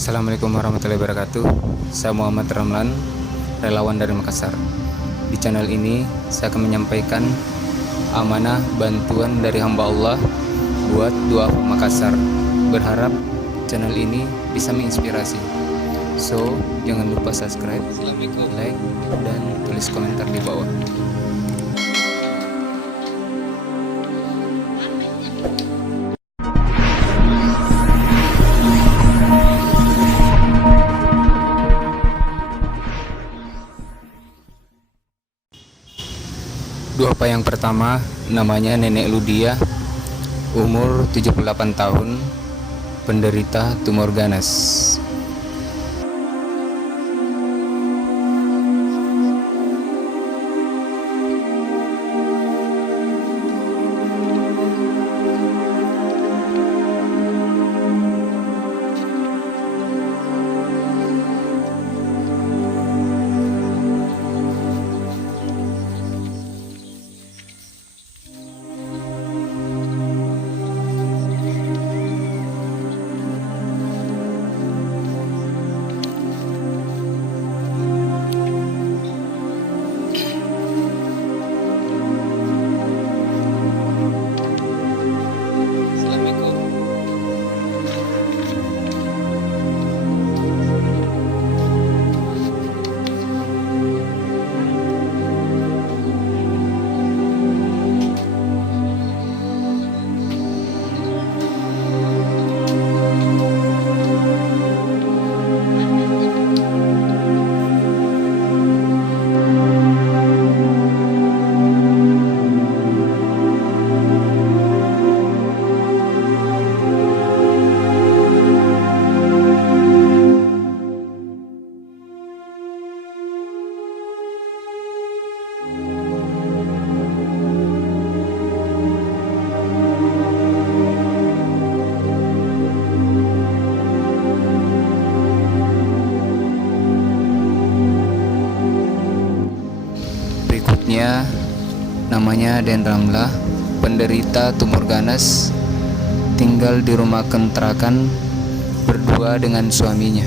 Assalamualaikum warahmatullahi wabarakatuh. Saya Muhammad Ramlan, relawan dari Makassar. Di channel ini saya akan menyampaikan amanah bantuan dari hamba Allah buat Duafa Makassar. Berharap channel ini bisa menginspirasi. So, jangan lupa subscribe, like, dan tulis komentar di bawah. Duafa yang pertama namanya Nenek Ludia, umur 78 tahun, penderita tumor ganas. Berikutnya namanya Den Ramlah, penderita tumor ganas, tinggal di rumah kontrakan berdua dengan suaminya.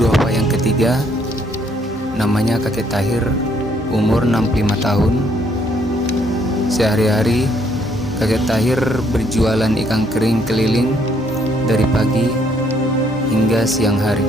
Duafa yang ketiga namanya Kakek Tahir, umur 65 tahun. Sehari-hari Kakek Tahir berjualan ikan kering keliling dari pagi hingga siang hari.